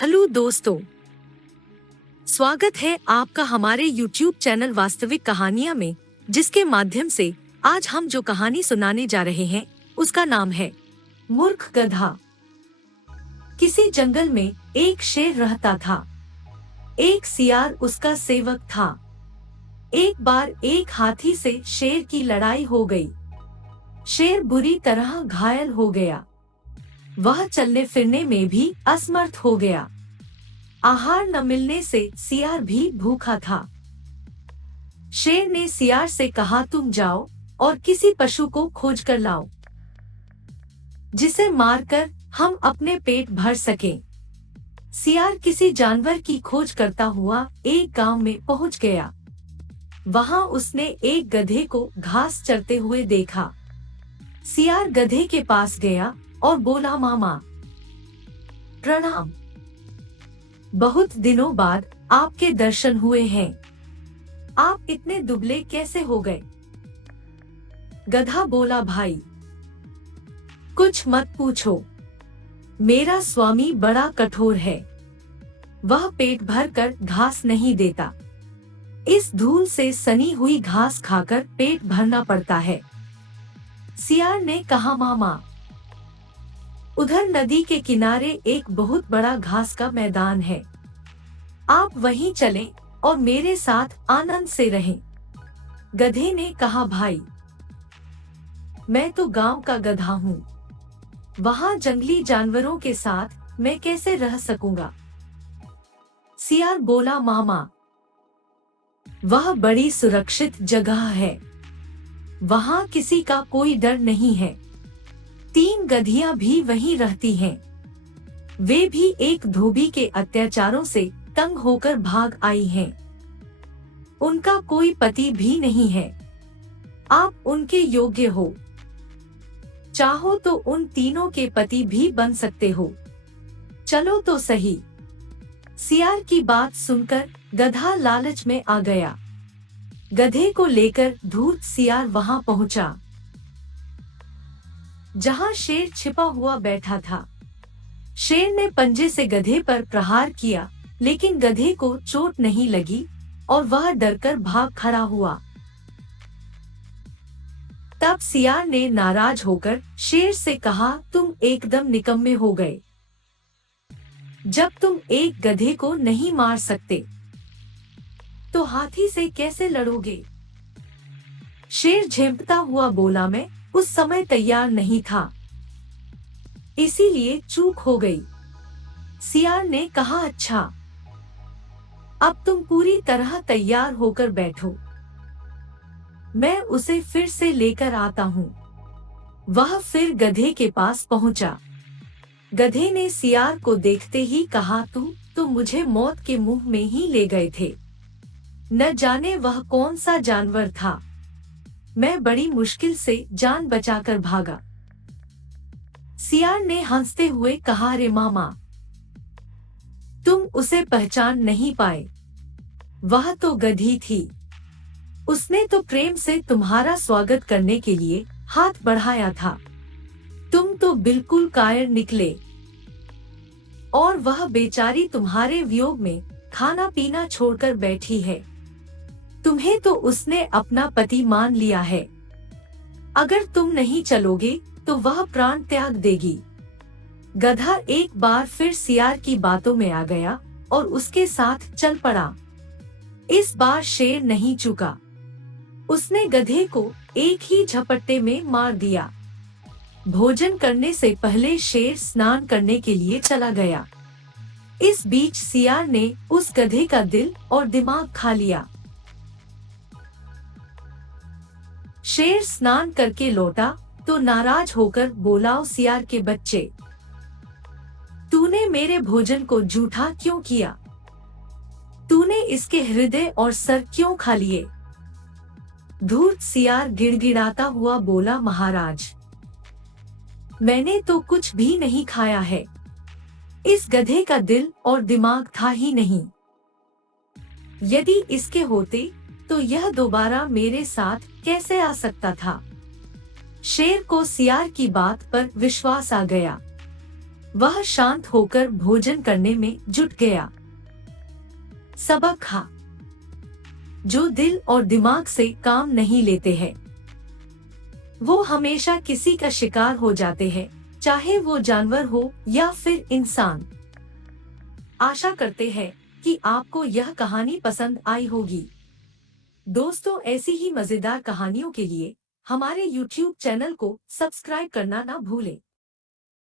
Hello दोस्तों, स्वागत है आपका हमारे YouTube चैनल वास्तविक कहानियां में, जिसके माध्यम से आज हम जो कहानी सुनाने जा रहे हैं उसका नाम है मूर्ख गधा। किसी जंगल में एक शेर रहता था। एक सियार उसका सेवक था। एक बार एक हाथी से शेर की लड़ाई हो गई। शेर बुरी तरह घायल हो गया। वह चलने फिरने में भी असमर्थ हो गया। आहार न मिलने से सियार भी भूखा था। शेर ने सियार से कहा, तुम जाओ और किसी पशु को खोज कर लाओ, जिसे मारकर हम अपने पेट भर सकें। सियार किसी जानवर की खोज करता हुआ एक गांव में पहुंच गया। वहां उसने एक गधे को घास चरते हुए देखा। सियार गधे के पास गया और बोला, मामा प्रणाम, बहुत दिनों बाद आपके दर्शन हुए हैं। आप इतने दुबले कैसे हो गए? गधा बोला, भाई कुछ मत पूछो, मेरा स्वामी बड़ा कठोर है। वह पेट भर कर घास नहीं देता। इस धूल से सनी हुई घास खाकर पेट भरना पड़ता है। सियार ने कहा, मामा उधर नदी के किनारे एक बहुत बड़ा घास का मैदान है। आप वहीं चलें और मेरे साथ आनंद से रहें। गधे ने कहा, भाई मैं तो गांव का गधा हूँ, वहां जंगली जानवरों के साथ मैं कैसे रह सकूंगा? सियार बोला, मामा वह बड़ी सुरक्षित जगह है, वहां किसी का कोई डर नहीं है। 3 गधियां भी वहीं रहती हैं। वे भी एक धोबी के अत्याचारों से तंग होकर भाग आई हैं। उनका कोई पति भी नहीं है। आप उनके योग्य हो। चाहो तो उन तीनों के पति भी बन सकते हो। चलो तो सही। सियार की बात सुनकर गधा लालच में आ गया। गधे को लेकर धूर्त सियार वहां पहुंचा जहां शेर छिपा हुआ बैठा था। शेर ने पंजे से गधे पर प्रहार किया, लेकिन गधे को चोट नहीं लगी और वह डरकर भाग खड़ा हुआ। तब सियार ने नाराज होकर शेर से कहा, तुम एकदम निकम्मे हो गए। जब तुम एक गधे को नहीं मार सकते तो हाथी से कैसे लड़ोगे? शेर झेंपता हुआ बोला, मैं उस समय तैयार नहीं था, इसीलिए चूक हो गई। सियार ने कहा, अच्छा, अब तुम पूरी तरह तैयार होकर बैठो, मैं उसे फिर से लेकर आता हूँ। वह फिर गधे के पास पहुंचा। गधे ने सियार को देखते ही कहा, तुम तो मुझे मौत के मुंह में ही ले गए थे। न जाने वह कौन सा जानवर था, मैं बड़ी मुश्किल से जान बचाकर भागा। सियार ने हंसते हुए कहा, रे मामा तुम उसे पहचान नहीं पाए, वह तो गधी थी। उसने तो प्रेम से तुम्हारा स्वागत करने के लिए हाथ बढ़ाया था। तुम तो बिल्कुल कायर निकले, और वह बेचारी तुम्हारे वियोग में खाना पीना छोड़कर बैठी है। तुम्हें तो उसने अपना पति मान लिया है। अगर तुम नहीं चलोगे तो वह प्राण त्याग देगी। गधा एक बार फिर सियार की बातों में आ गया और उसके साथ चल पड़ा। इस बार शेर नहीं चुका। उसने गधे को एक ही झपट्टे में मार दिया। भोजन करने से पहले शेर स्नान करने के लिए चला गया। इस बीच सियार ने उस गधे का दिल और दिमाग खा लिया। शेर स्नान करके लौटा तो नाराज होकर बोला, सियार के बच्चे, तूने मेरे भोजन को जूठा क्यों किया? तूने इसके हृदय और सर क्यों खा लिए? धूर्त सियार गिड़गिड़ाता हुआ बोला, महाराज मैंने तो कुछ भी नहीं खाया है। इस गधे का दिल और दिमाग था ही नहीं। यदि इसके होते तो यह दोबारा मेरे साथ कैसे आ सकता था? शेर को सियार की बात पर विश्वास आ गया। वह शांत होकर भोजन करने में जुट गया। सबक खा। जो दिल और दिमाग से काम नहीं लेते हैं वो हमेशा किसी का शिकार हो जाते हैं, चाहे वो जानवर हो या फिर इंसान। आशा करते हैं कि आपको यह कहानी पसंद आई होगी। दोस्तों, ऐसी ही मजेदार कहानियों के लिए हमारे YouTube चैनल को सब्सक्राइब करना ना भूलें।